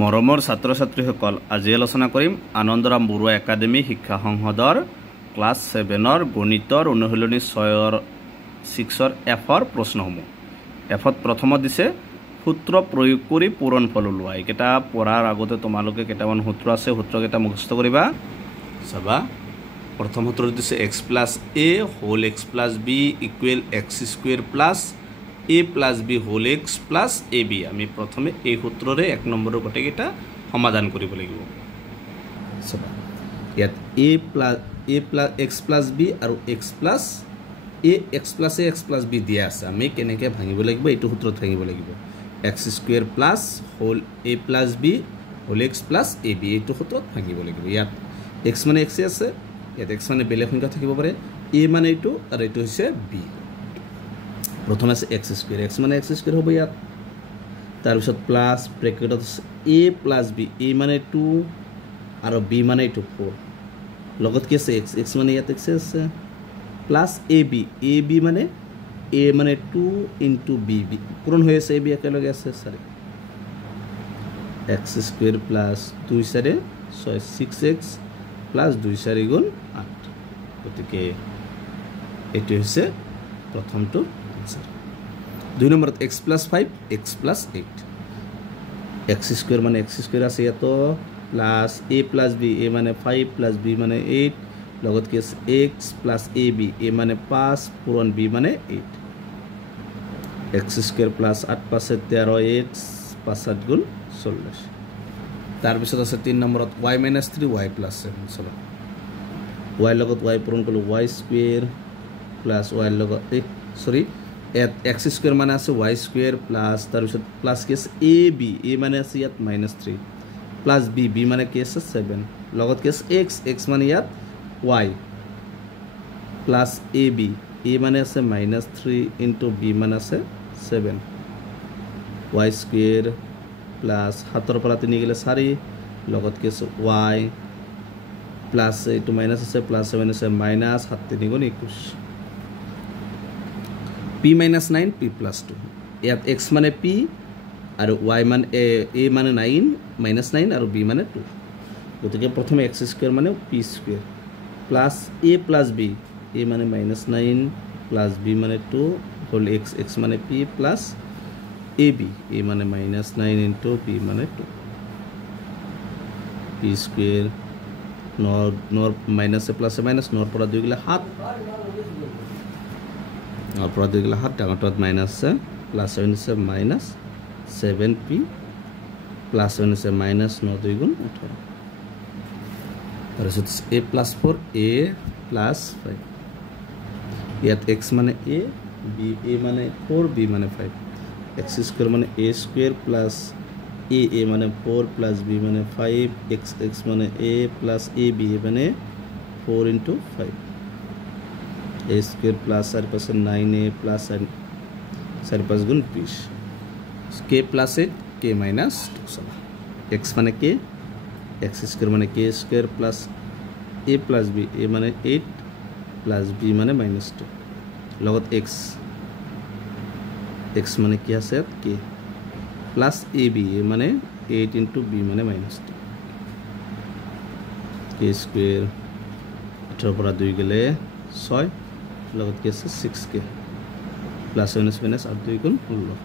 মৰমৰ ছাত্ৰ ছাত্ৰীসকল আজি আলোচনা কৰিম আনন্দৰাম বৰুৱা একাডেমী শিক্ষা সংসদৰ ক্লাছ 7ৰ গণিতৰ অনুশীলনী 6ৰ এফৰ প্ৰশ্নসমূহ এফত প্ৰথমত দিছে সূত্ৰ প্ৰয়োগ কৰি পূৰণফল ওলোৱা এটা পঢ়াৰ আগতে তোমালোকে কেইটামান সূত্ৰ আছে সূত্ৰকেইটা মুখস্থ কৰিবা চাবা প্ৰথম সূত্ৰ দিছে x + a whole x + b = x² + a plus b whole x plus ab আমি প্ৰথমে এই সূত্ৰৰে এক নম্বৰৰ গটেকেটা সমাধান কৰিব লাগিব সবা ইয়াত a plus x plus b আৰু x plus b দিয়া আছে আমি কেনেকৈ ভাঙিব লাগিব এইটো সূত্ৰত ভাঙিব লাগিব x² plus whole a plus b whole x plus ab এইটো সূত্ৰত ভাঙিব লাগিব ইয়াত x মানে x আছে ইয়াত x মানে বেলেগ সংখ্যা থাকিব পাৰে a মানে এইটো আৰু এইটো হৈছে b प्रथम আছে x² x মানে x² হ'ব ইয়াত তাৰ পিছত plus ব্ৰেকেটত a plus b a মানে 2 আৰু b মানে 4 লগত কি আছে x x মানে ইয়াত x আছে প্লাস ab মানে a মানে 2 * b পূৰণ হৈ আছে ab একেলগে আছে সৰি x² plus 2 4 6x plus 2 4 * 8 গতিকে এটো হৈছে প্ৰথমটো দুই নম্বৰত x + 5 x + 8 x² মানে x² আছে ইয়াতো প্লাস a + b a মানে 5 + b মানে 8 লগত কি আছে x + ab a মানে 5 পূৰণ b মানে 8 x² + 8 + 13 x 5 * 40 তাৰ পিছত আছে 3 নম্বৰত y - 3 y + 7 চলো y লগত y পূৰণ কৰিলে y² + y লগত সৰি x² মানে আছে y² প্লাস তাৰ পিছত প্লাস কি আছে ab a মানে আছে ইয়াত -3 প্লাস b মানে কি আছে 7 লগত কি আছে x মানে ইয়াত y প্লাস ab a মানে আছে -3 * b মানে আছে 7 y² প্লাস 7 পৰা 3 গলে 4 লগত কি আছে y প্লাস এইটো মাইনাস আছে প্লাস 7 আছে -7 3 * 21 p - 9 p + 2 ইয়াত x মানে p আৰু y মানে a মানে 9 -9 আৰু b মানে 2 গতিকে প্ৰথমে x² মানে p² plus a + b a মানে -9 প্লাস b মানে 2 হোল x মানে p প্লাস ab a মানে -9 * b মানে 2 p² নর মাইনাস প্লাস মাইনাস নর পৰা 2 গলে 7 और पर 2 गला 7 डांगटत माइनस से प्लस 7 से माइनस 7p प्लस 7 से माइनस 9 2 * 18 तर a + 4 a + 5 ইয়াত x মানে a b a মানে 4 b মানে 5 x² মানে a² plus a মানে 4 plus b মানে 5 x মানে a plus ab মানে 4 * 5 a² plus 4 + 9a plus 4 5 * 20 k plus 8 k minus 2 x মানে k x² মানে k² plus a plus b a মানে 8 plus b মানে -2 লগত x মানে কি আছে k plus ab a মানে 8 * b মানে -2 k² 18 পৰা 2 গলে 6 লগত কি আছে 6k plus minus 8 2 * 16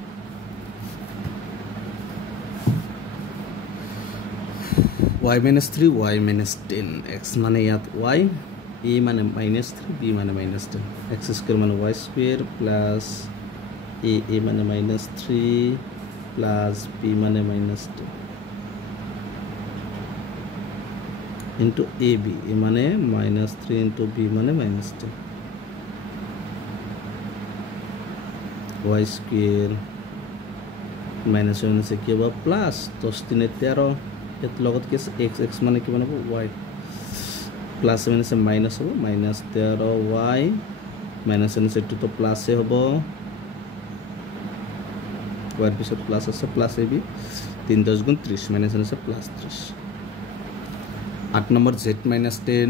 y - 3 y - 10 x মানে ইয়াত y a মানে -3 b মানে -10 x² মানে y² প্লাস a মানে -3 প্লাস b মানে -2 into ab a মানে -3 into b মানে -2 y² -1 से কি হবে প্লাস 10 3 13 এত লগত কি আছে x মানে কি বানাবো y প্লাস 7 से মাইনাস হবে -13 y -1 से 2 তো প্লাস এ হবে y এর পিছত প্লাস আছে প্লাস ab 3 10 * 30 -1 से প্লাস 30 8 নম্বর z - 10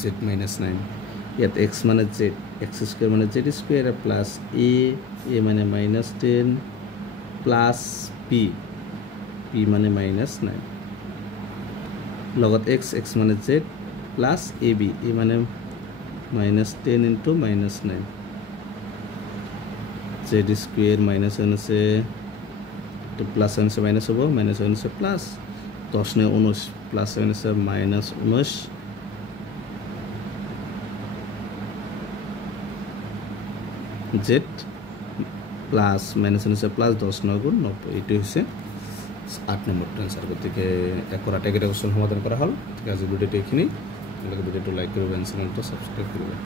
z - 9 ইয়াত x মানে z x² মানে z² প্লাস a মানে -10 প্লাস b পি মানে -9 লগত x x মানে z প্লাস ab a মানে -10 into -9 z square -1 আছে তো প্লাস আছে মাইনাস হবে -1 আছে প্লাস 10 ने 19 প্লাস 7 আছে -19 z প্লাস -1 আছে প্লাস 10 9 গুণ 90 এটি হচ্ছে 8 নম্বর आंसर গতিকে একটা কোশ্চেন সমাধান করা হল ঠিক আছে ভিডিওটি এখানেই ভিডিওটি লাইক করবেন চ্যানেলটা সাবস্ক্রাইব করবেন